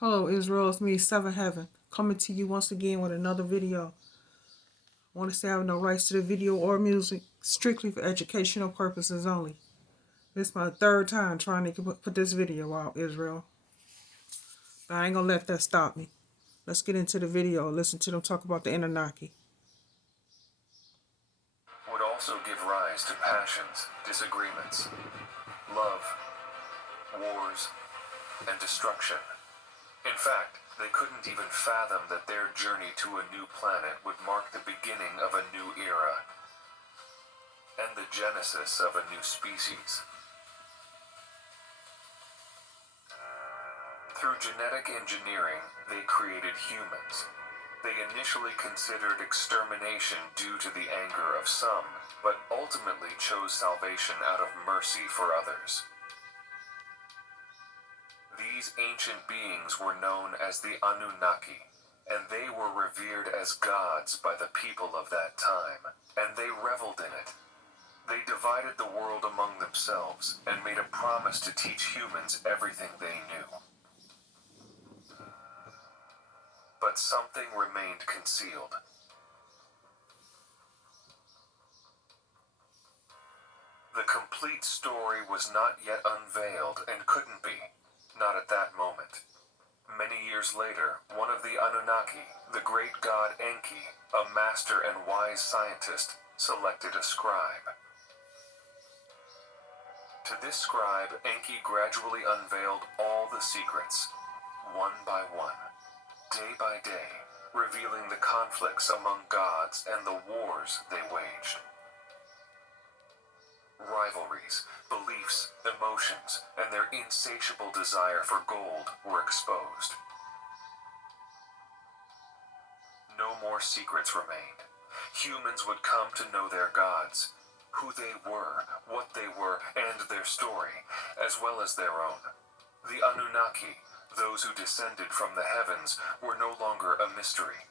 Hello Israel, it's me, Seven Heaven, coming to you once again with another video. I want to say I have no rights to the video or music, strictly for educational purposes only. This is my third time trying to put this video out, Israel. But I ain't gonna let that stop me. Let's get into the video, listen to them talk about the Anunnaki. Would also give rise to passions, disagreements, love, wars, and destruction. In fact, they couldn't even fathom that their journey to a new planet would mark the beginning of a new era and the genesis of a new species. Through genetic engineering, they created humans. They initially considered extermination due to the anger of some, but ultimately chose salvation out of mercy for others. These ancient beings were known as the Anunnaki, and they were revered as gods by the people of that time, and they reveled in it. They divided the world among themselves and made a promise to teach humans everything they knew. But something remained concealed. The complete story was not yet unveiled and couldn't be, not at that moment. Many years later, one of the Anunnaki, the great god Enki, a master and wise scientist, selected a scribe. To this scribe, Enki gradually unveiled all the secrets, one by one, day by day, revealing the conflicts among gods and the wars they waged. Rivalries, beliefs, emotions, and their insatiable desire for gold were exposed. No more secrets remained. Humans would come to know their gods, who they were, what they were, and their story, as well as their own. The Anunnaki, those who descended from the heavens, were no longer a mystery.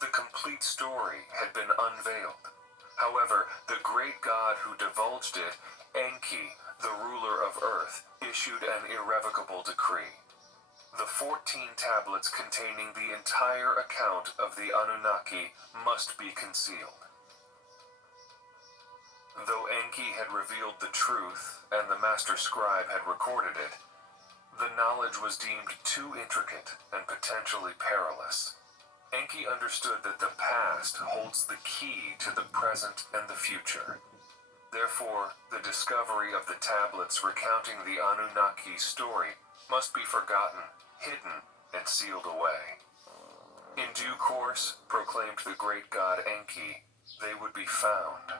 The complete story had been unveiled. However, the great god who divulged it, Enki, the ruler of Earth, issued an irrevocable decree. The 14 tablets containing the entire account of the Anunnaki must be concealed. Though Enki had revealed the truth and the master scribe had recorded it, the knowledge was deemed too intricate and potentially perilous. Enki understood that the past holds the key to the present and the future. Therefore, the discovery of the tablets recounting the Anunnaki story must be forgotten, hidden, and sealed away. In due course, proclaimed the great god Enki, they would be found.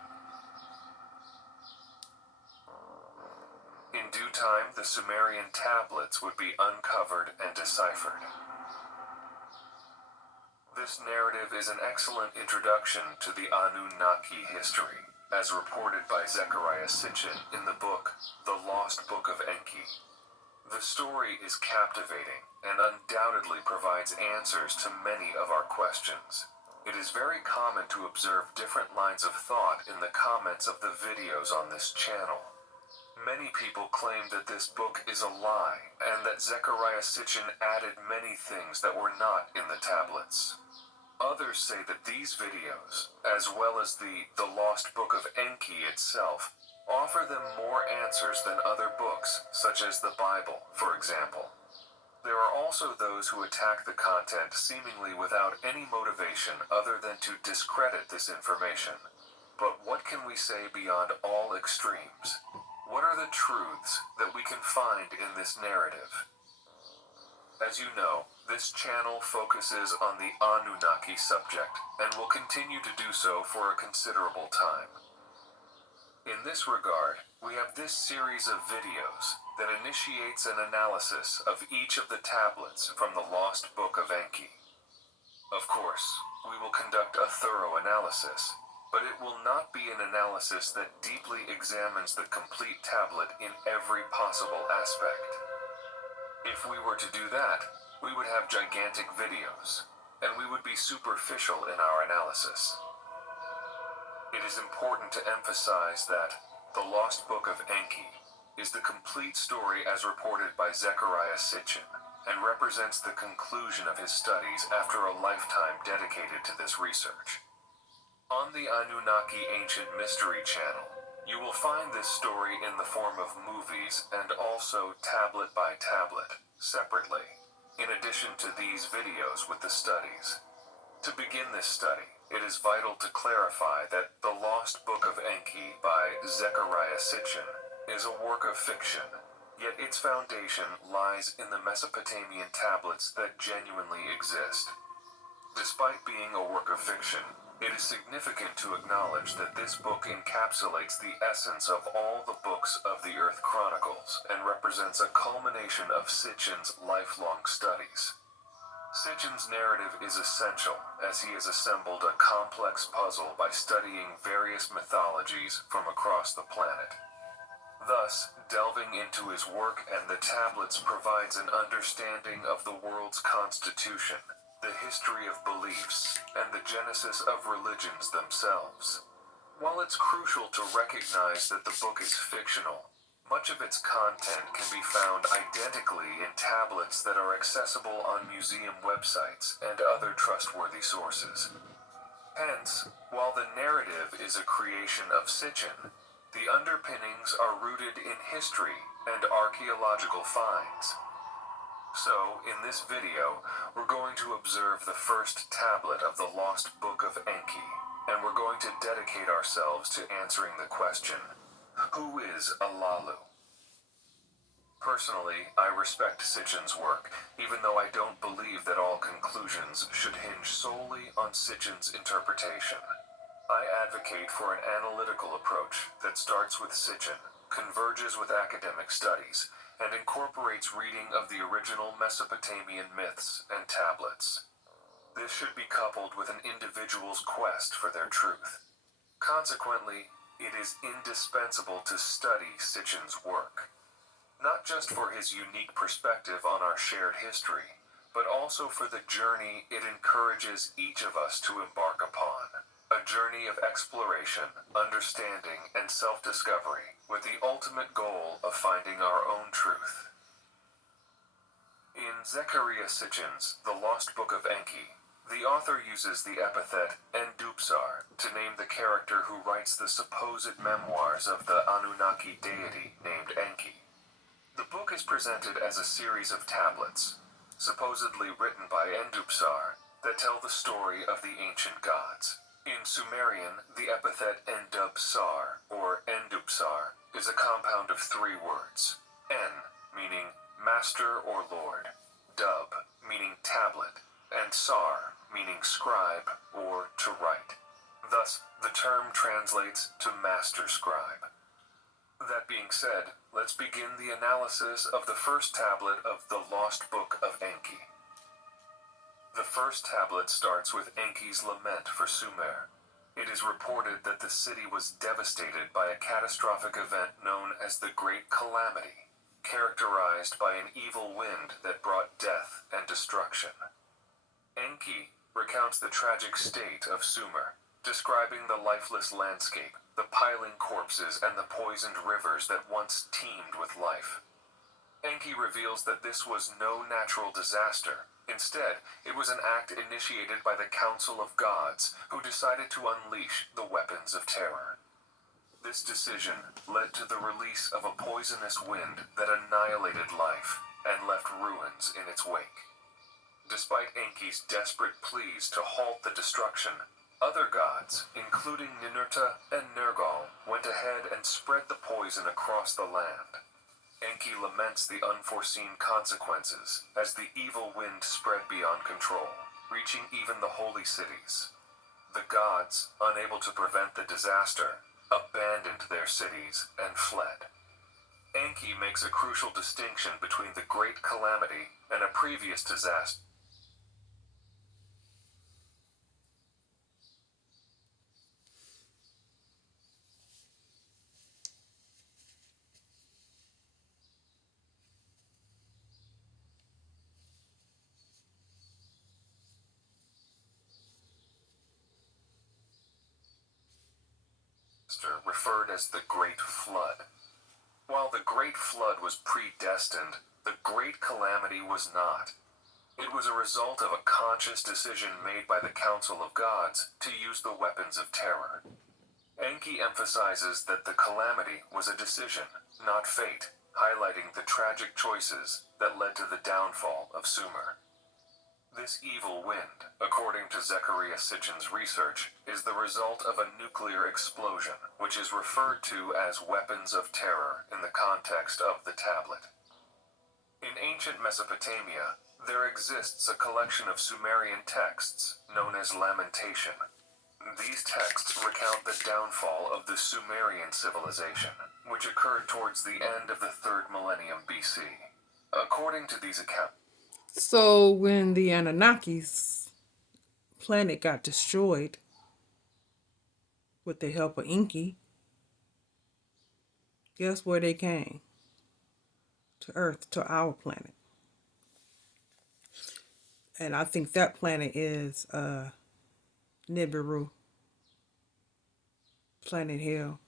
In due time, the Sumerian tablets would be uncovered and deciphered. This narrative is an excellent introduction to the Anunnaki history, as reported by Zecharia Sitchin in the book, The Lost Book of Enki. The story is captivating and undoubtedly provides answers to many of our questions. It is very common to observe different lines of thought in the comments of the videos on this channel. Many people claim that this book is a lie and that Zecharia Sitchin added many things that were not in the tablets. Others say that these videos, as well as the Lost Book of Enki itself, offer them more answers than other books, such as the Bible, for example. There are also those who attack the content seemingly without any motivation other than to discredit this information. But what can we say beyond all extremes? What are the truths that we can find in this narrative? As you know, this channel focuses on the Anunnaki subject and will continue to do so for a considerable time. In this regard, we have this series of videos that initiates an analysis of each of the tablets from the Lost Book of Enki. Of course, we will conduct a thorough analysis, but it will not be an analysis that deeply examines the complete tablet in every possible aspect. If we were to do that, we would have gigantic videos, and we would be superficial in our analysis. It is important to emphasize that the Lost Book of Enki is the complete story as reported by Zecharia Sitchin, and represents the conclusion of his studies after a lifetime dedicated to this research. On the Anunnaki Ancient Mystery channel, you will find this story in the form of movies and also tablet by tablet, separately, in addition to these videos with the studies. To begin this study, it is vital to clarify that The Lost Book of Enki by Zechariah Sitchin is a work of fiction, yet its foundation lies in the Mesopotamian tablets that genuinely exist. Despite being a work of fiction, it is significant to acknowledge that this book encapsulates the essence of all the books of the Earth Chronicles and represents a culmination of Sitchin's lifelong studies. Sitchin's narrative is essential, as he has assembled a complex puzzle by studying various mythologies from across the planet. Thus, delving into his work and the tablets provides an understanding of the world's constitution, the history of beliefs, and the genesis of religions themselves. While it's crucial to recognize that the book is fictional, much of its content can be found identically in tablets that are accessible on museum websites and other trustworthy sources. Hence, while the narrative is a creation of Sitchin, the underpinnings are rooted in history and archaeological finds. So, in this video, we're going to observe the first tablet of the Lost Book of Enki, and we're going to dedicate ourselves to answering the question, who is Alalu? Personally, I respect Sitchin's work, even though I don't believe that all conclusions should hinge solely on Sitchin's interpretation. I advocate for an analytical approach that starts with Sitchin, converges with academic studies, and incorporates reading of the original Mesopotamian myths and tablets. This should be coupled with an individual's quest for their truth. Consequently, it is indispensable to study Sitchin's work, not just for his unique perspective on our shared history, but also for the journey it encourages each of us to embark upon. A journey of exploration, understanding, and self-discovery, with the ultimate goal of finding our own truth. In Zechariah Sitchin's The Lost Book of Enki, the author uses the epithet Endupsar to name the character who writes the supposed memoirs of the Anunnaki deity named Enki. The book is presented as a series of tablets, supposedly written by Endupsar, that tell the story of the ancient gods. In Sumerian, the epithet Endupsar, or Endupsar, is a compound of three words. En, meaning master or lord, Dub, meaning tablet, and Sar, meaning scribe or to write. Thus, the term translates to master scribe. That being said, let's begin the analysis of the first tablet of the Lost Book of Enki. The first tablet starts with Enki's lament for Sumer. It is reported that the city was devastated by a catastrophic event known as the Great Calamity, characterized by an evil wind that brought death and destruction. Enki recounts the tragic state of Sumer, describing the lifeless landscape, the piling corpses, and the poisoned rivers that once teemed with life. Enki reveals that this was no natural disaster. Instead, it was an act initiated by the Council of Gods, who decided to unleash the weapons of terror. This decision led to the release of a poisonous wind that annihilated life and left ruins in its wake. Despite Enki's desperate pleas to halt the destruction, other gods, including Ninurta and Nergal, went ahead and spread the poison across the land. Enki laments the unforeseen consequences as the evil wind spread beyond control, reaching even the holy cities. The gods, unable to prevent the disaster, abandoned their cities and fled. Enki makes a crucial distinction between the Great Calamity and a previous disaster. Referred as the Great Flood. While the Great Flood was predestined, the Great Calamity was not. It was a result of a conscious decision made by the Council of Gods to use the weapons of terror. Enki emphasizes that the calamity was a decision, not fate, highlighting the tragic choices that led to the downfall of Sumer. This evil wind, according to Zecharia Sitchin's research, is the result of a nuclear explosion, which is referred to as weapons of terror in the context of the tablet. In ancient Mesopotamia, there exists a collection of Sumerian texts known as Lamentation. These texts recount the downfall of the Sumerian civilization, which occurred towards the end of the 3rd millennium BC. According to these accounts, So when the Anunnakis planet got destroyed with the help of Enki, guess where they came? To Earth, to our planet. And I think that planet is Nibiru, planet Hell.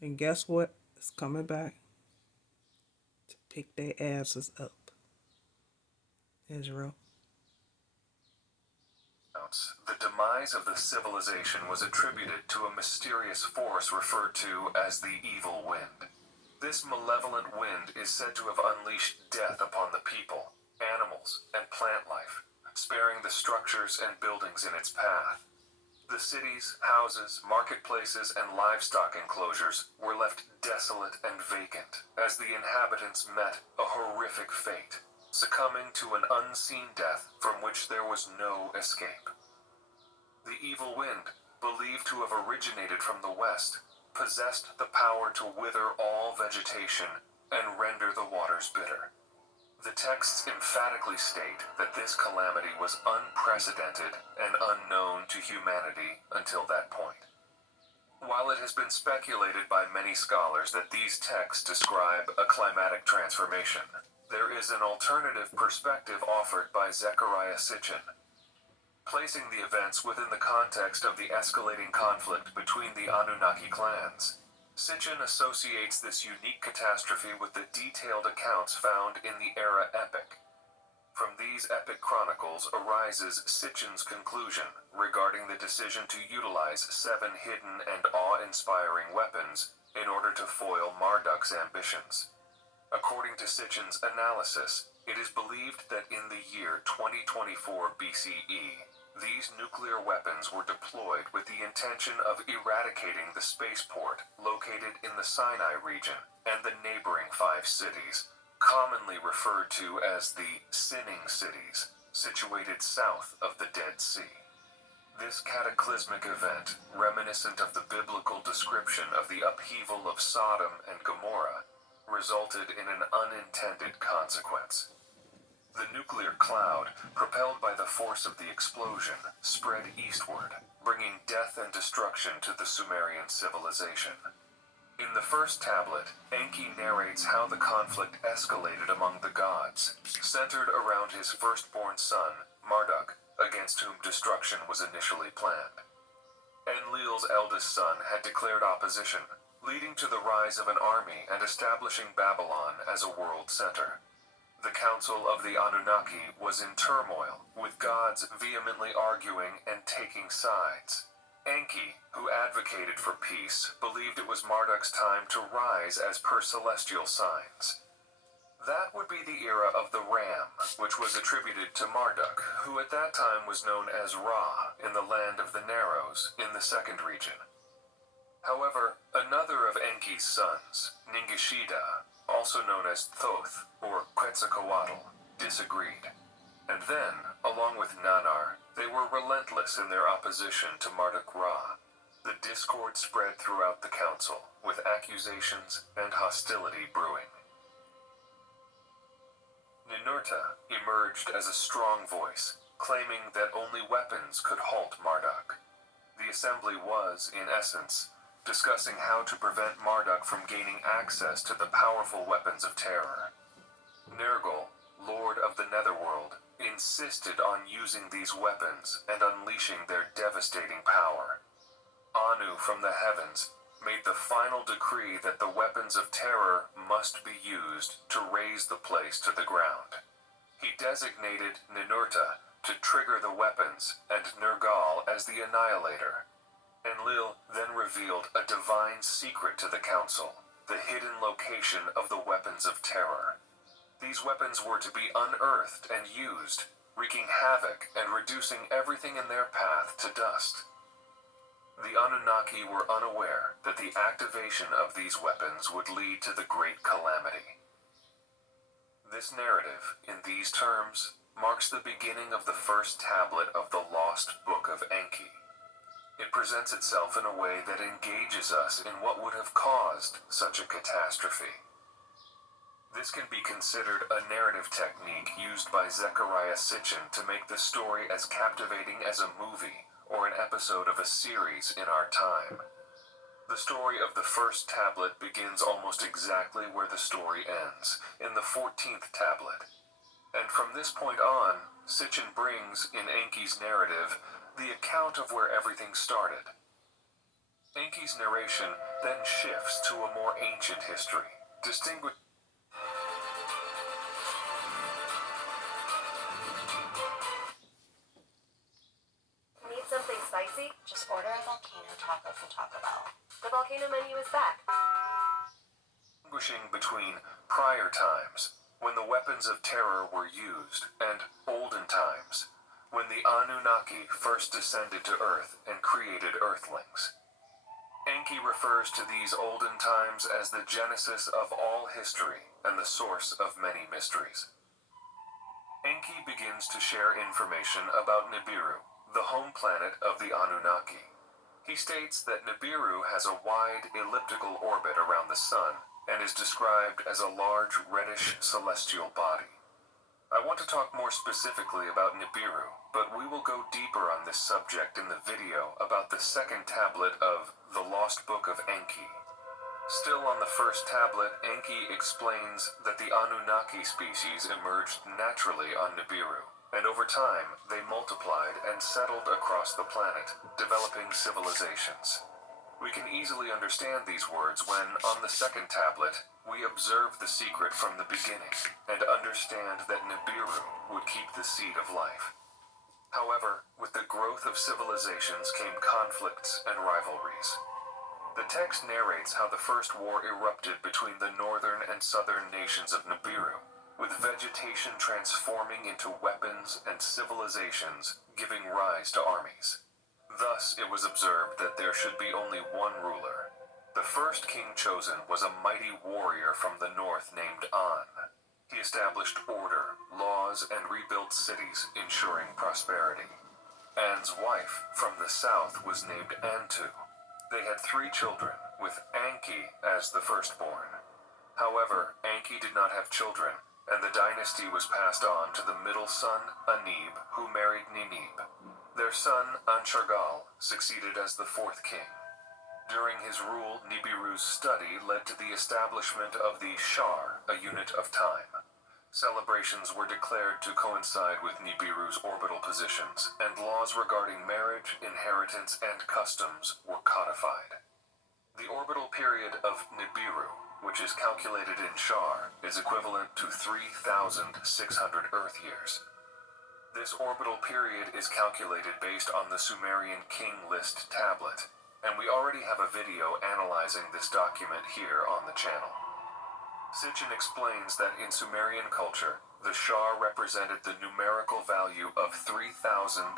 And guess what? It's coming back to pick their asses up. Israel. the demise of the civilization was attributed to a mysterious force referred to as the evil wind. This malevolent wind is said to have unleashed death upon the people, animals, and plant life, sparing the structures and buildings in its path. The cities, houses, marketplaces, and livestock enclosures were left desolate and vacant as the inhabitants met a horrific fate, succumbing to an unseen death from which there was no escape. The evil wind, believed to have originated from the west, possessed the power to wither all vegetation and render the waters bitter. The texts emphatically state that this calamity was unprecedented and unknown to humanity until that point. While it has been speculated by many scholars that these texts describe a climatic transformation, there is an alternative perspective offered by Zecharia Sitchin. Placing the events within the context of the escalating conflict between the Anunnaki clans, Sitchin associates this unique catastrophe with the detailed accounts found in the Era epic. From these epic chronicles arises Sitchin's conclusion regarding the decision to utilize 7 hidden and awe-inspiring weapons in order to foil Marduk's ambitions. According to Sitchin's analysis, it is believed that in the year 2024 BCE, these nuclear weapons were deployed with the intention of eradicating the spaceport located in the Sinai region and the neighboring 5 cities, commonly referred to as the Sinning Cities, situated south of the Dead Sea. This cataclysmic event, reminiscent of the biblical description of the upheaval of Sodom and Gomorrah, resulted in an unintended consequence. The nuclear cloud, propelled by the force of the explosion, spread eastward, bringing death and destruction to the Sumerian civilization. In the first tablet, Enki narrates how the conflict escalated among the gods, centered around his firstborn son, Marduk, against whom destruction was initially planned. Enlil's eldest son had declared opposition, leading to the rise of an army and establishing Babylon as a world center. The Council of the Anunnaki was in turmoil, with gods vehemently arguing and taking sides. Enki, who advocated for peace, believed it was Marduk's time to rise as per celestial signs. That would be the era of the Ram, which was attributed to Marduk, who at that time was known as Ra in the land of the Narrows in the second region. However, another of Enki's sons, Ningishida, also known as Thoth or Quetzalcoatl, disagreed. And then, along with Nanar, they were relentless in their opposition to Marduk Ra. The discord spread throughout the council, with accusations and hostility brewing. Ninurta emerged as a strong voice, claiming that only weapons could halt Marduk. The assembly was, in essence, discussing how to prevent Marduk from gaining access to the powerful weapons of terror. Nergal, Lord of the Netherworld, insisted on using these weapons and unleashing their devastating power. Anu from the heavens made the final decree that the weapons of terror must be used to raze the place to the ground. He designated Ninurta to trigger the weapons and Nergal as the annihilator. Enlil then revealed a divine secret to the council, the hidden location of the weapons of terror. These weapons were to be unearthed and used, wreaking havoc and reducing everything in their path to dust. The Anunnaki were unaware that the activation of these weapons would lead to the Great Calamity. This narrative, in these terms, marks the beginning of the first tablet of the lost Book of Enki. It presents itself in a way that engages us in what would have caused such a catastrophe. This can be considered a narrative technique used by Zecharia Sitchin to make the story as captivating as a movie or an episode of a series in our time. The story of the first tablet begins almost exactly where the story ends, in the 14th tablet. And from this point on, Sitchin brings, in Enki's narrative, the account of where everything started. Enki's narration then shifts to a more ancient history, distinguished. Need something spicy? Just order a volcano taco from Taco Bell. The volcano menu is back. Distinguishing between prior times, when the weapons of terror were used, and olden times, when the Anunnaki first descended to Earth and created Earthlings. Enki refers to these olden times as the genesis of all history and the source of many mysteries. Enki begins to share information about Nibiru, the home planet of the Anunnaki. He states that Nibiru has a wide elliptical orbit around the Sun and is described as a large reddish celestial body. I want to talk more specifically about Nibiru, but we will go deeper on this subject in the video about the second tablet of the Lost Book of Enki. Still on the first tablet, Enki explains that the Anunnaki species emerged naturally on Nibiru, and over time they multiplied and settled across the planet, developing civilizations. We can easily understand these words when, on the second tablet, we observe the secret from the beginning and understand that Nibiru would keep the seed of life. However, with the growth of civilizations came conflicts and rivalries. The text narrates how the first war erupted between the northern and southern nations of Nibiru, with vegetation transforming into weapons and civilizations giving rise to armies. Thus, it was observed that there should be only one ruler. The first king chosen was a mighty warrior from the north named An. He established order, laws, and rebuilt cities, ensuring prosperity. An's wife from the south was named Antu. They had 3 children, with Anki as the firstborn. However, Anki did not have children, and the dynasty was passed on to the middle son, Anib, who married Ninib. Their son, Anshargal, succeeded as the 4th king. During his rule, Nibiru's study led to the establishment of the Shar, a unit of time. Celebrations were declared to coincide with Nibiru's orbital positions, and laws regarding marriage, inheritance, and customs were codified. The orbital period of Nibiru, which is calculated in Shar, is equivalent to 3,600 Earth years. This orbital period is calculated based on the Sumerian King List tablet, and we already have a video analyzing this document here on the channel. Sitchin explains that in Sumerian culture, the Shar represented the numerical value of 3,600.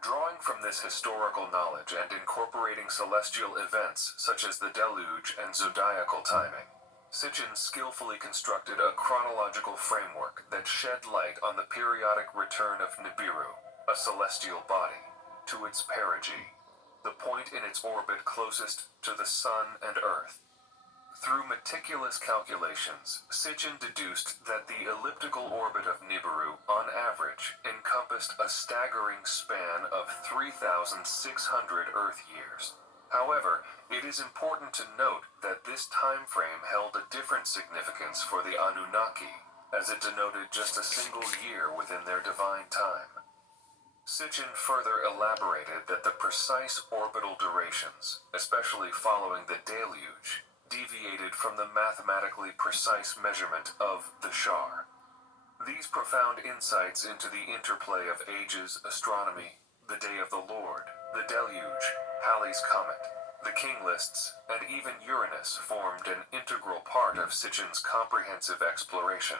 Drawing from this historical knowledge and incorporating celestial events such as the deluge and zodiacal timing, Sitchin skillfully constructed a chronological framework that shed light on the periodic return of Nibiru, a celestial body, to its perigee, the point in its orbit closest to the Sun and Earth. Through meticulous calculations, Sitchin deduced that the elliptical orbit of Nibiru, on average, encompassed a staggering span of 3,600 Earth years. However, it is important to note that this time frame held a different significance for the Anunnaki, as it denoted just a single year within their divine time. Sitchin further elaborated that the precise orbital durations, especially following the deluge, deviated from the mathematically precise measurement of the Shar. These profound insights into the interplay of ages, astronomy, the Day of the Lord, the deluge, Halley's Comet, the King lists, and even Uranus formed an integral part of Sitchin's comprehensive exploration.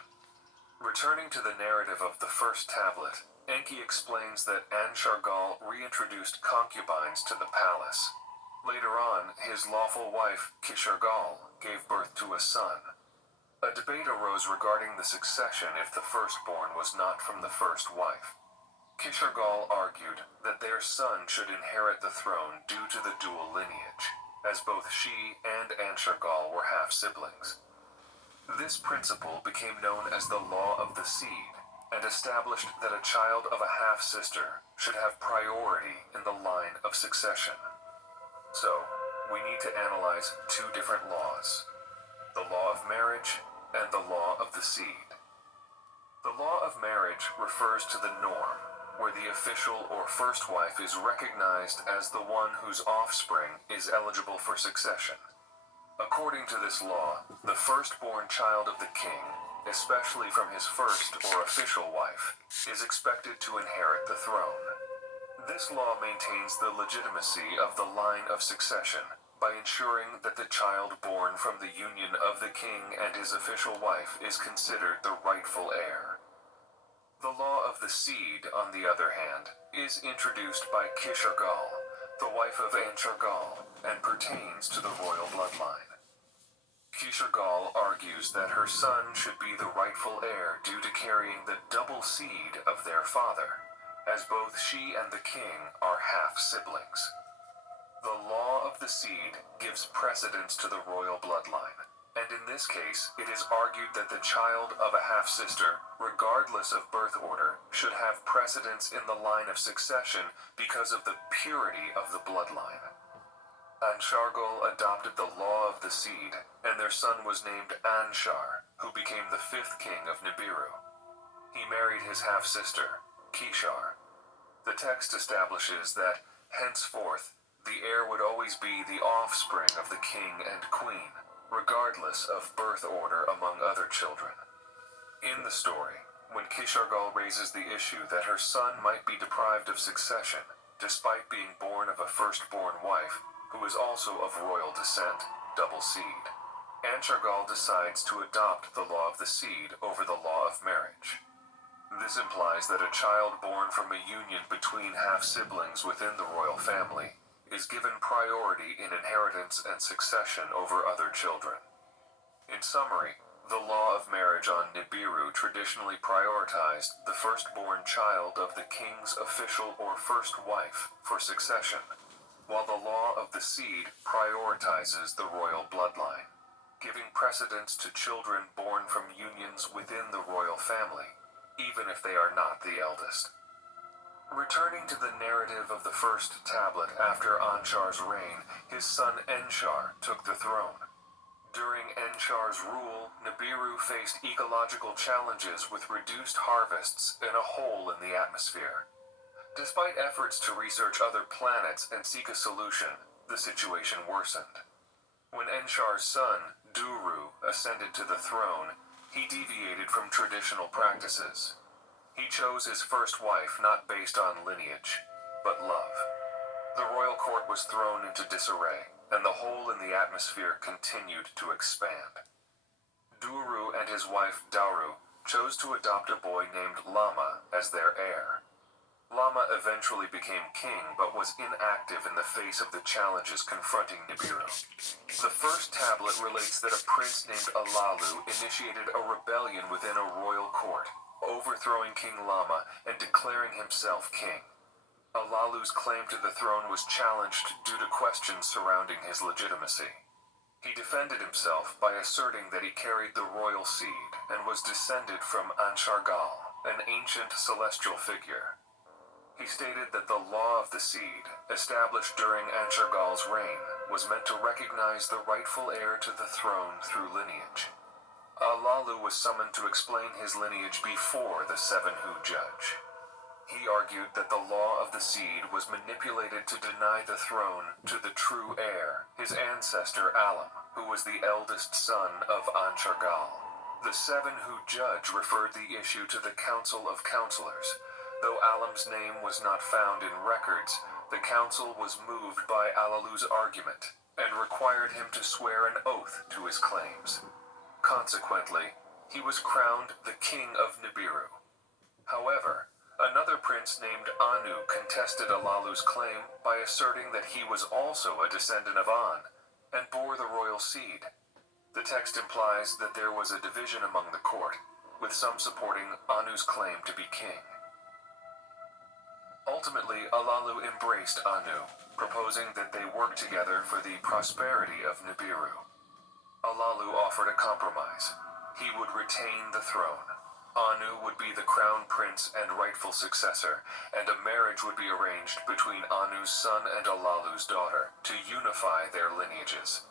Returning to the narrative of the first tablet, Enki explains that Anshargal reintroduced concubines to the palace. Later on, his lawful wife, Kishargal, gave birth to a son. A debate arose regarding the succession if the firstborn was not from the first wife. Kishargal argued that their son should inherit the throne due to the dual lineage, as both she and Anshargal were half-siblings. This principle became known as the Law of the Seed, and established that a child of a half-sister should have priority in the line of succession. So, we need to analyze two different laws: the law of marriage and the law of the seed. The law of marriage refers to the norm, where the official or first wife is recognized as the one whose offspring is eligible for succession. According to this law, the firstborn child of the king, especially from his first or official wife, is expected to inherit the throne. This law maintains the legitimacy of the line of succession by ensuring that the child born from the union of the king and his official wife is considered the rightful heir. The law of the seed, on the other hand, is introduced by Kishargal, the wife of Anshargal, and pertains to the royal bloodline. Kishargal argues that her son should be the rightful heir due to carrying the double seed of their father, as both she and the king are half-siblings. The law of the seed gives precedence to the royal bloodline, and in this case, it is argued that the child of a half-sister, regardless of birth order, should have precedence in the line of succession because of the purity of the bloodline. Anshargal adopted the law of the seed, and their son was named Anshar, who became the fifth king of Nibiru. He married his half-sister, Kishar. The text establishes that, henceforth, the heir would always be the offspring of the king and queen, regardless of birth order among other children. In the story, when Kishargal raises the issue that her son might be deprived of succession, despite being born of a firstborn wife, who is also of royal descent, double seed, Anshargal decides to adopt the law of the seed over the law of marriage. This implies that a child born from a union between half-siblings within the royal family is given priority in inheritance and succession over other children. In summary, the law of marriage on Nibiru traditionally prioritized the firstborn child of the king's official or first wife for succession, while the law of the seed prioritizes the royal bloodline, giving precedence to children born from unions within the royal family, even if they are not the eldest. Returning to the narrative of the first tablet after Anshar's reign, his son Enshar took the throne. During Enshar's rule, Nibiru faced ecological challenges with reduced harvests and a hole in the atmosphere. Despite efforts to research other planets and seek a solution, the situation worsened. When Enshar's son, Duru, ascended to the throne, he deviated from traditional practices. He chose his first wife not based on lineage, but love. The royal court was thrown into disarray, and the hole in the atmosphere continued to expand. Duru and his wife Daru chose to adopt a boy named Lama as their heir. Lama eventually became king but was inactive in the face of the challenges confronting Nibiru. The first tablet relates that a prince named Alalu initiated a rebellion within a royal court, overthrowing King Lama and declaring himself king. Alalu's claim to the throne was challenged due to questions surrounding his legitimacy. He defended himself by asserting that he carried the royal seed and was descended from Anshargal, an ancient celestial figure. He stated that the law of the seed, established during Anshargal's reign, was meant to recognize the rightful heir to the throne through lineage. Alalu was summoned to explain his lineage before the Seven Who judge. He argued that the law of the seed was manipulated to deny the throne to the true heir, his ancestor Alam, who was the eldest son of Anshargal. The seven who judge referred the issue to the Council of Counselors. Though Alam's name was not found in records, the council was moved by Alalu's argument and required him to swear an oath to his claims. Consequently, he was crowned the King of Nibiru. However, another prince named Anu contested Alalu's claim by asserting that he was also a descendant of An and bore the royal seed. The text implies that there was a division among the court, with some supporting Anu's claim to be king. Ultimately, Alalu embraced Anu, proposing that they work together for the prosperity of Nibiru. Alalu offered a compromise. He would retain the throne. Anu would be the crown prince and rightful successor, and a marriage would be arranged between Anu's son and Alalu's daughter to unify their lineages.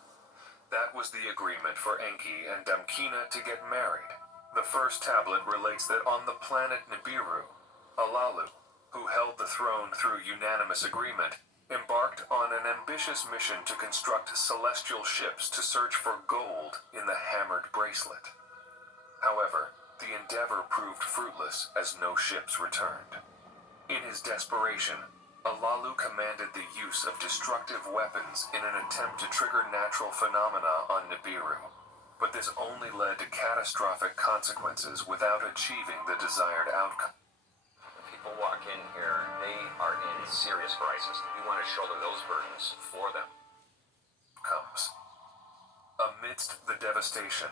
That was the agreement for Enki and Damkina to get married. The first tablet relates that on the planet Nibiru, Alalu, who held the throne through unanimous agreement, embarked on an ambitious mission to construct celestial ships to search for gold in the hammered bracelet. However, the endeavor proved fruitless as no ships returned. In his desperation, Alalu commanded the use of destructive weapons in an attempt to trigger natural phenomena on Nibiru, but this only led to catastrophic consequences without achieving the desired outcome. People walk in here, they are in serious crisis. We want to shoulder those burdens for them. Amidst the devastation,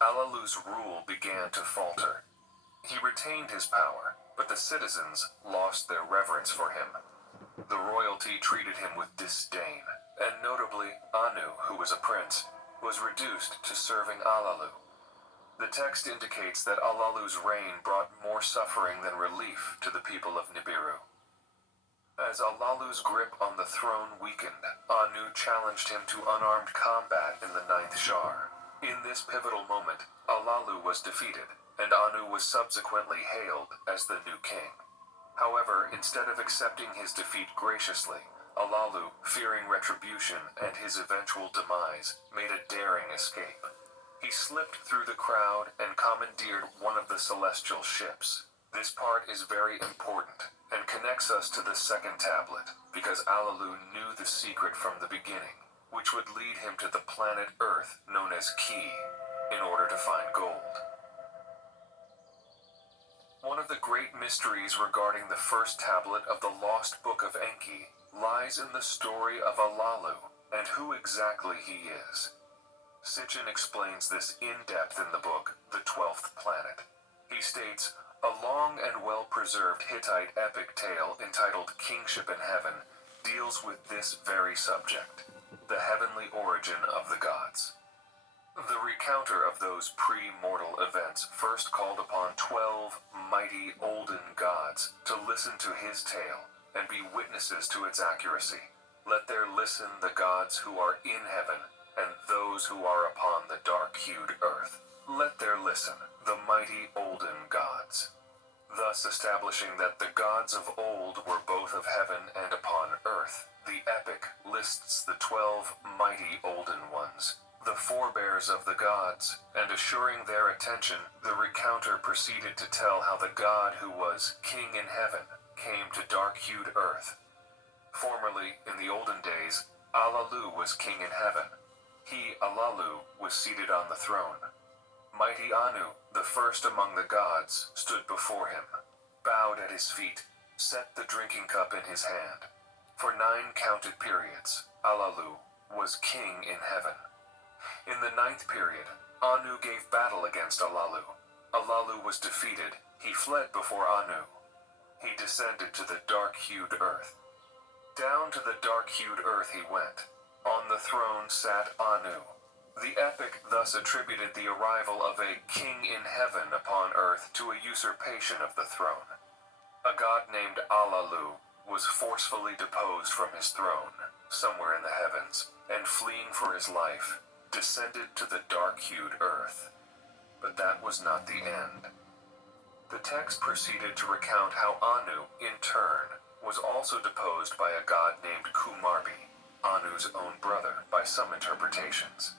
Alalu's rule began to falter. He retained his power, but the citizens lost their reverence for him. The royalty treated him with disdain, and notably, Anu, who was a prince, was reduced to serving Alalu. The text indicates that Alalu's reign brought more suffering than relief to the people of Nibiru. As Alalu's grip on the throne weakened, Anu challenged him to unarmed combat in the 9th Shar. In this pivotal moment, Alalu was defeated, and Anu was subsequently hailed as the new king. However, instead of accepting his defeat graciously, Alalu, fearing retribution and his eventual demise, made a daring escape. He slipped through the crowd and commandeered one of the celestial ships. This part is very important and connects us to the second tablet, because Alalu knew the secret from the beginning, which would lead him to the planet Earth known as Ki, in order to find gold. One of the great mysteries regarding the first tablet of the Lost Book of Enki lies in the story of Alalu and who exactly he is. Sitchin explains this in depth in the book, The 12th Planet. He states, a long and well-preserved Hittite epic tale entitled Kingship in Heaven deals with this very subject, the heavenly origin of the gods. The recounter of those pre-mortal events first called upon 12 mighty olden gods to listen to his tale and be witnesses to its accuracy. Let there listen the gods who are in heaven and those who are upon the dark-hued earth. Let there listen the mighty olden gods. Thus establishing that the gods of old were both of heaven and upon earth, the epic lists the 12 mighty olden ones, the forebears of the gods, and assuring their attention, the recounter proceeded to tell how the god who was king in heaven came to dark-hued earth. Formerly, in the olden days, Alalu was king in heaven. He, Alalu, was seated on the throne. Mighty Anu, the first among the gods, stood before him, bowed at his feet, set the drinking cup in his hand. For 9 counted periods, Alalu was king in heaven. In the 9th period, Anu gave battle against Alalu. Alalu was defeated. He fled before Anu. He descended to the dark-hued earth. Down to the dark-hued earth he went. On the throne sat Anu. The epic thus attributed the arrival of a king in heaven upon earth to a usurpation of the throne. A god named Alalu was forcefully deposed from his throne, somewhere in the heavens, and fleeing for his life, descended to the dark-hued earth. But that was not the end. The text proceeded to recount how Anu, in turn, was also deposed by a god named Kumarbi, Anu's own brother by some interpretations.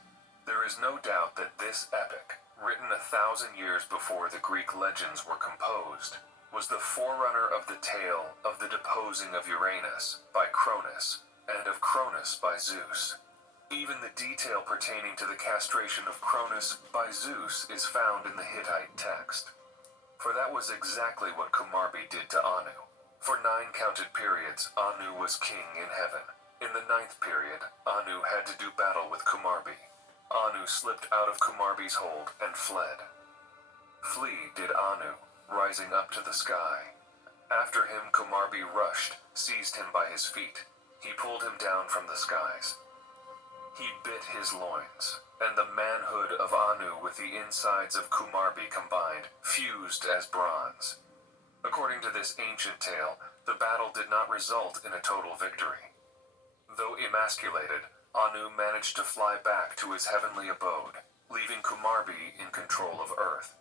There is no doubt that this epic, written 1,000 years before the Greek legends were composed, was the forerunner of the tale of the deposing of Uranus by Cronus and of Cronus by Zeus. Even the detail pertaining to the castration of Cronus by Zeus is found in the Hittite text. For that was exactly what Kumarbi did to Anu. For 9 counted periods, Anu was king in heaven. In the 9th period, Anu had to do battle with Kumarbi. Anu slipped out of Kumarbi's hold and fled. Flee did Anu, rising up to the sky. After him, Kumarbi rushed, seized him by his feet. He pulled him down from the skies. He bit his loins, and the manhood of Anu with the insides of Kumarbi combined, fused as bronze. According to this ancient tale, the battle did not result in a total victory. Though emasculated, Anu managed to fly back to his heavenly abode, leaving Kumarbi in control of Earth.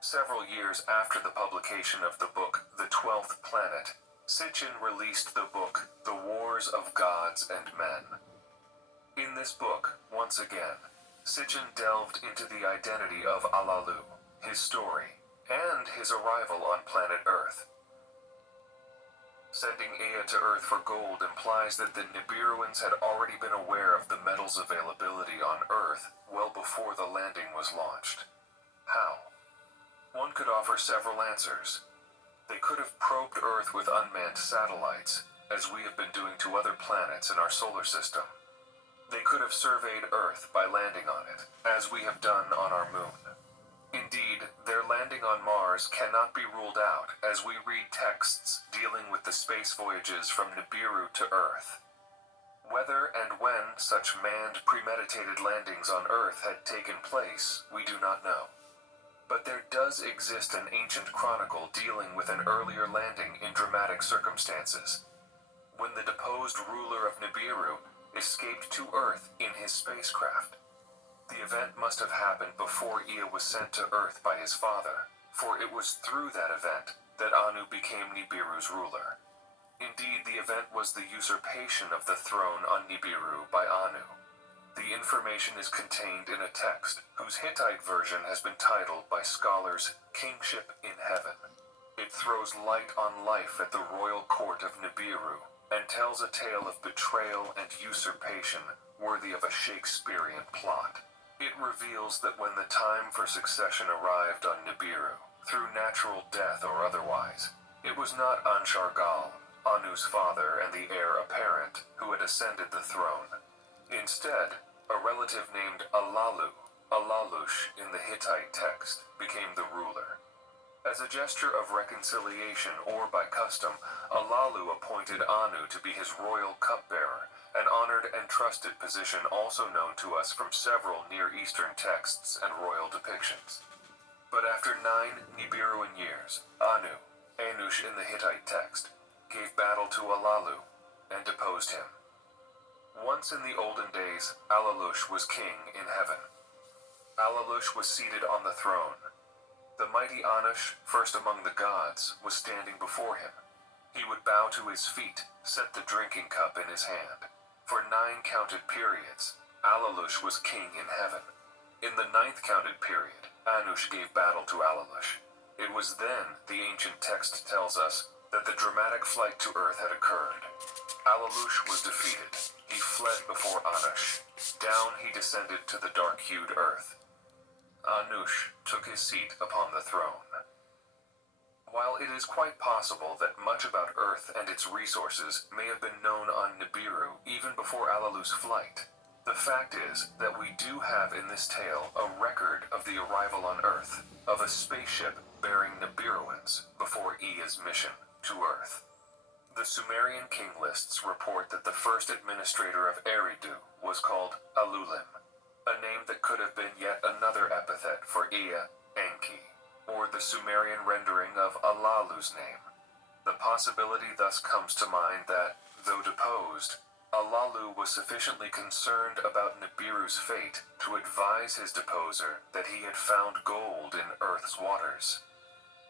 Several years after the publication of the book The 12th Planet, Sitchin released the book The Wars of Gods and Men. In this book, once again, Sitchin delved into the identity of Alalu, his story, and his arrival on planet Earth. Sending Ea to Earth for gold implies that the Nibiruans had already been aware of the metal's availability on Earth well before the landing was launched. How? One could offer several answers. They could have probed Earth with unmanned satellites, as we have been doing to other planets in our solar system. They could have surveyed Earth by landing on it, as we have done on our moon. Indeed, their landing on Mars cannot be ruled out as we read texts dealing with the space voyages from Nibiru to Earth. Whether and when such manned, premeditated landings on Earth had taken place, we do not know. But there does exist an ancient chronicle dealing with an earlier landing in dramatic circumstances, when the deposed ruler of Nibiru escaped to Earth in his spacecraft. The event must have happened before Ea was sent to Earth by his father, for it was through that event that Anu became Nibiru's ruler. Indeed, the event was the usurpation of the throne on Nibiru by Anu. The information is contained in a text whose Hittite version has been titled by scholars Kingship in Heaven. It throws light on life at the royal court of Nibiru and tells a tale of betrayal and usurpation worthy of a Shakespearean plot. It reveals that when the time for succession arrived on Nibiru, through natural death or otherwise, it was not Anshargal, Anu's father and the heir apparent, who had ascended the throne. Instead, a relative named Alalu, Alalush in the Hittite text, became the ruler. As a gesture of reconciliation or by custom, Alalu appointed Anu to be his royal cupbearer, an honored and trusted position also known to us from several Near Eastern texts and royal depictions. But after 9 Nibiruan years, Anu, Anush in the Hittite text, gave battle to Alalu and deposed him. Once in the olden days, Alalush was king in heaven. Alalush was seated on the throne. The mighty Anush, first among the gods, was standing before him. He would bow to his feet, set the drinking cup in his hand. For 9 counted periods, Alalush was king in heaven. In the 9th counted period, Anush gave battle to Alalush. It was then, the ancient text tells us, that the dramatic flight to Earth had occurred. Alalush was defeated. He fled before Anush. Down he descended to the dark-hued Earth. Anush took his seat upon the throne. While it is quite possible that much about Earth and its resources may have been known on Nibiru even before Alalu's flight, the fact is that we do have in this tale a record of the arrival on Earth of a spaceship bearing Nibiruans before Ea's mission to Earth. The Sumerian king lists report that the first administrator of Eridu was called Alulim, a name that could have been yet another epithet for Ea, Enki, or the Sumerian rendering of Alalu's name. The possibility thus comes to mind that, though deposed, Alalu was sufficiently concerned about Nibiru's fate to advise his deposer that he had found gold in Earth's waters.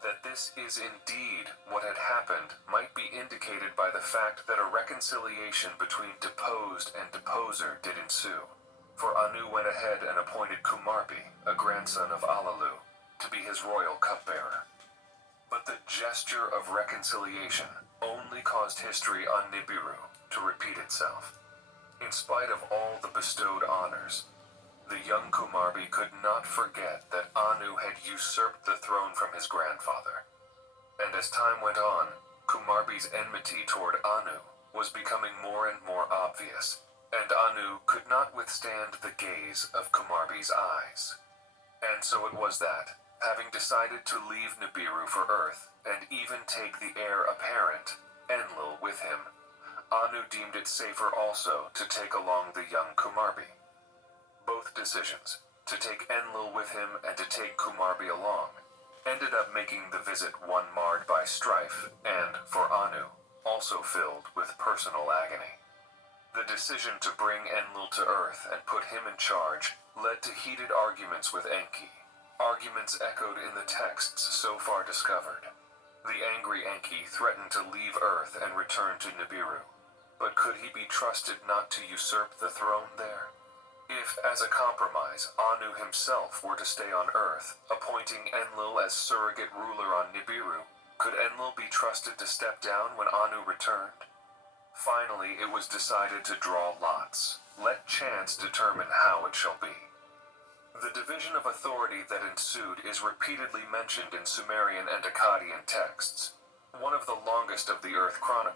That this is indeed what had happened might be indicated by the fact that a reconciliation between deposed and deposer did ensue, for Anu went ahead and appointed Kumarbi, a grandson of Alalu, to be his royal cupbearer. But the gesture of reconciliation only caused history on Nibiru to repeat itself. In spite of all the bestowed honors, the young Kumarbi could not forget that Anu had usurped the throne from his grandfather. And as time went on, Kumarbi's enmity toward Anu was becoming more and more obvious, and Anu could not withstand the gaze of Kumarbi's eyes. And so it was that, having decided to leave Nibiru for Earth, and even take the heir apparent, Enlil, with him, Anu deemed it safer also to take along the young Kumarbi. Both decisions, to take Enlil with him and to take Kumarbi along, ended up making the visit one marred by strife and, for Anu, also filled with personal agony. The decision to bring Enlil to Earth and put him in charge led to heated arguments with Enki, arguments echoed in the texts so far discovered. The angry Enki threatened to leave Earth and return to Nibiru, but could he be trusted not to usurp the throne there? If, as a compromise, Anu himself were to stay on Earth, appointing Enlil as surrogate ruler on Nibiru, could Enlil be trusted to step down when Anu returned? Finally, it was decided to draw lots. Let chance determine how it shall be. The division of authority that ensued is repeatedly mentioned in Sumerian and Akkadian texts, one of the longest of the Earth Chronicles.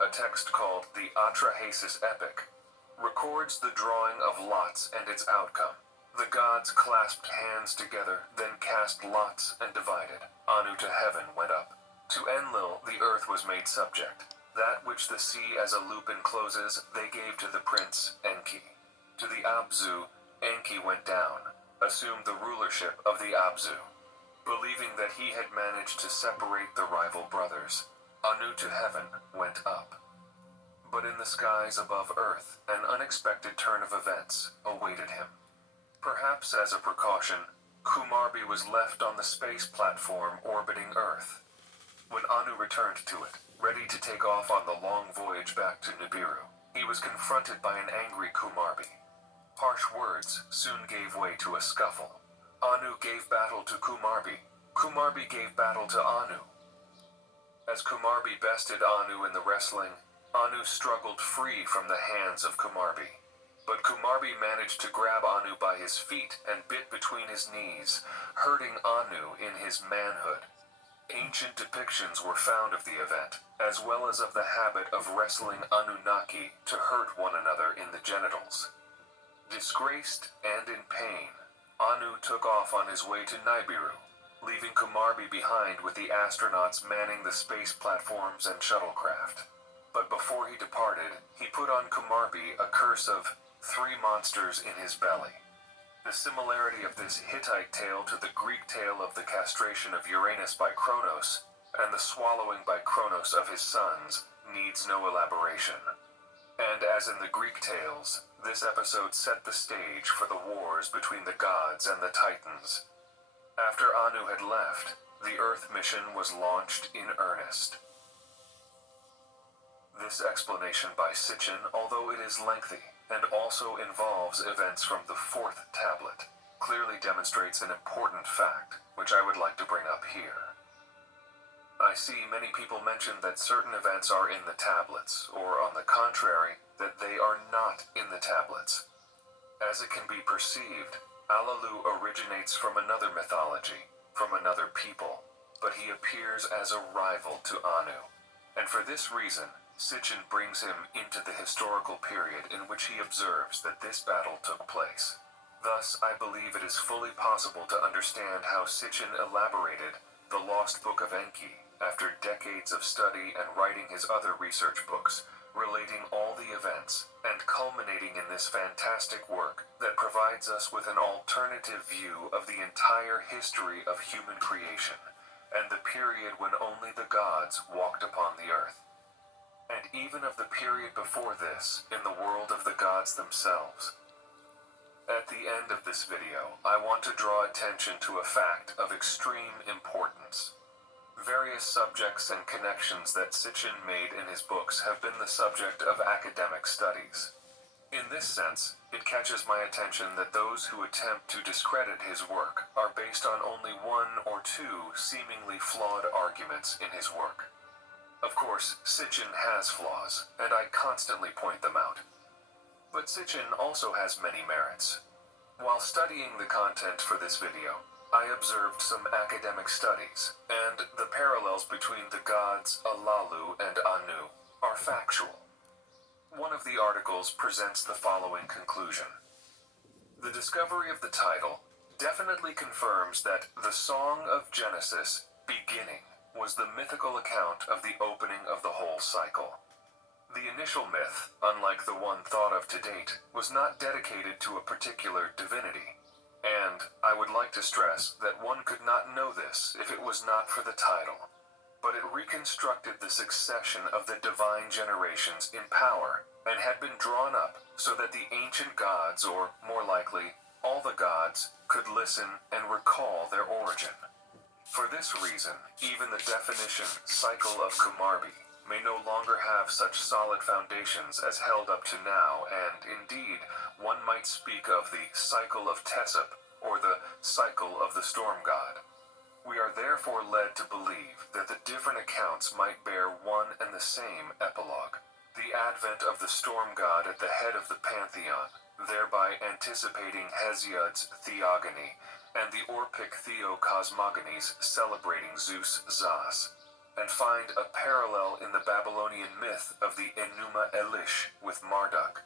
A text called the Atrahasis Epic records the drawing of lots and its outcome. The gods clasped hands together, then cast lots and divided. Anu to heaven went up. To Enlil the earth was made subject. That which the sea as a loop encloses, they gave to the prince Enki. To the Abzu, Enki went down, assumed the rulership of the Abzu. Believing that he had managed to separate the rival brothers, Anu to heaven went up. But in the skies above Earth, an unexpected turn of events awaited him. Perhaps as a precaution, Kumarbi was left on the space platform orbiting Earth. When Anu returned to it, ready to take off on the long voyage back to Nibiru, he was confronted by an angry Kumarbi. Harsh words soon gave way to a scuffle. Anu gave battle to Kumarbi. Kumarbi gave battle to Anu. As Kumarbi bested Anu in the wrestling, Anu struggled free from the hands of Kumarbi. But Kumarbi managed to grab Anu by his feet and bit between his knees, hurting Anu in his manhood. Ancient depictions were found of the event, as well as of the habit of wrestling Anunnaki to hurt one another in the genitals. Disgraced and in pain, Anu took off on his way to Nibiru, leaving Kumarbi behind with the astronauts manning the space platforms and shuttlecraft. But before he departed, he put on Kumarbi a curse of 3 monsters in his belly. The similarity of this Hittite tale to the Greek tale of the castration of Uranus by Kronos, and the swallowing by Kronos of his sons, needs no elaboration. And as in the Greek tales, this episode set the stage for the wars between the gods and the Titans. After Anu had left, the Earth mission was launched in earnest. This explanation by Sitchin, although it is lengthy, and also involves events from the 4th tablet, clearly demonstrates an important fact, which I would like to bring up here. I see many people mention that certain events are in the tablets, or on the contrary, that they are not in the tablets. As it can be perceived, Alalu originates from another mythology, from another people, but he appears as a rival to Anu, and for this reason, Sitchin brings him into the historical period in which he observes that this battle took place. Thus, I believe it is fully possible to understand how Sitchin elaborated the Lost Book of Enki after decades of study and writing his other research books, relating all the events and culminating in this fantastic work that provides us with an alternative view of the entire history of human creation and the period when only the gods walked upon the earth, and even of the period before this in the world of the gods themselves. At the end of this video, I want to draw attention to a fact of extreme importance. Various subjects and connections that Sitchin made in his books have been the subject of academic studies. In this sense, it catches my attention that those who attempt to discredit his work are based on only one or two seemingly flawed arguments in his work. Of course, Sitchin has flaws, and I constantly point them out. But Sitchin also has many merits. While studying the content for this video, I observed some academic studies, and the parallels between the gods Alalu and Anu are factual. One of the articles presents the following conclusion. The discovery of the title definitely confirms that the Song of Genesis, beginning, was the mythical account of the opening of the whole cycle. The initial myth, unlike the one thought of to date, was not dedicated to a particular divinity. And I would like to stress that one could not know this if it was not for the title, but it reconstructed the succession of the divine generations in power and had been drawn up so that the ancient gods, or more likely, all the gods, could listen and recall their origin. For this reason, even the definition cycle of Kumarbi may no longer have such solid foundations as held up to now, and indeed, one might speak of the cycle of Tessop, or the cycle of the storm god. We are therefore led to believe that the different accounts might bear one and the same epilogue, the advent of the storm god at the head of the pantheon, thereby anticipating Hesiod's theogony, and the Orphic theocosmogonies celebrating Zeus Zos, and find a parallel in the Babylonian myth of the Enuma Elish with Marduk.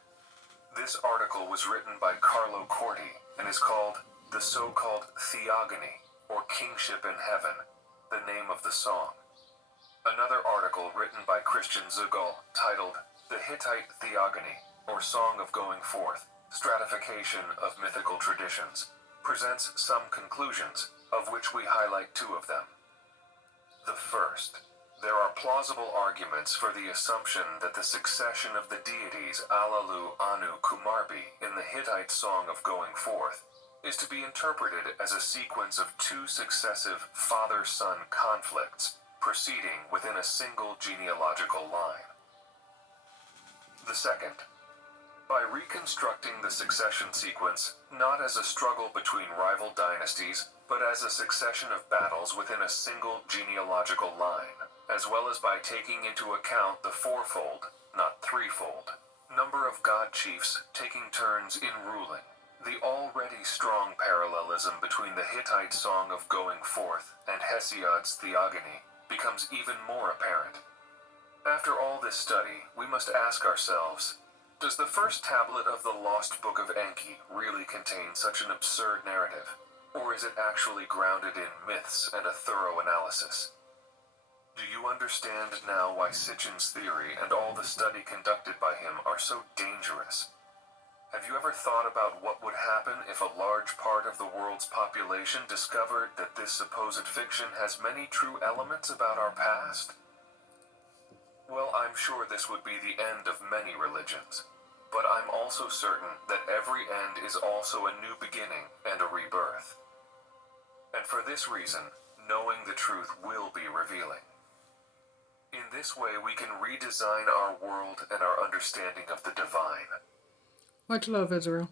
This article was written by Carlo Corti and is called The So-Called Theogony, or Kingship in Heaven, the name of the song. Another article written by Christian Zugal titled The Hittite Theogony, or Song of Going Forth, Stratification of Mythical Traditions, presents some conclusions, of which we highlight two of them. The first, there are plausible arguments for the assumption that the succession of the deities Alalu, Anu, Kumarbi in the Hittite Song of Going Forth is to be interpreted as a sequence of two successive father-son conflicts proceeding within a single genealogical line. The second, by reconstructing the succession sequence not as a struggle between rival dynasties, but as a succession of battles within a single genealogical line, as well as by taking into account the fourfold, not threefold, number of god chiefs taking turns in ruling, the already strong parallelism between the Hittite Song of Going Forth and Hesiod's Theogony becomes even more apparent. After all this study, we must ask ourselves, does the first tablet of the lost book of Enki really contain such an absurd narrative? Or is it actually grounded in myths and a thorough analysis? Do you understand now why Sitchin's theory and all the study conducted by him are so dangerous? Have you ever thought about what would happen if a large part of the world's population discovered that this supposed fiction has many true elements about our past? Well, I'm sure this would be the end of many religions, but I'm also certain that every end is also a new beginning and a rebirth. And for this reason, knowing the truth will be revealing. In this way, we can redesign our world and our understanding of the divine. Much love, Israel.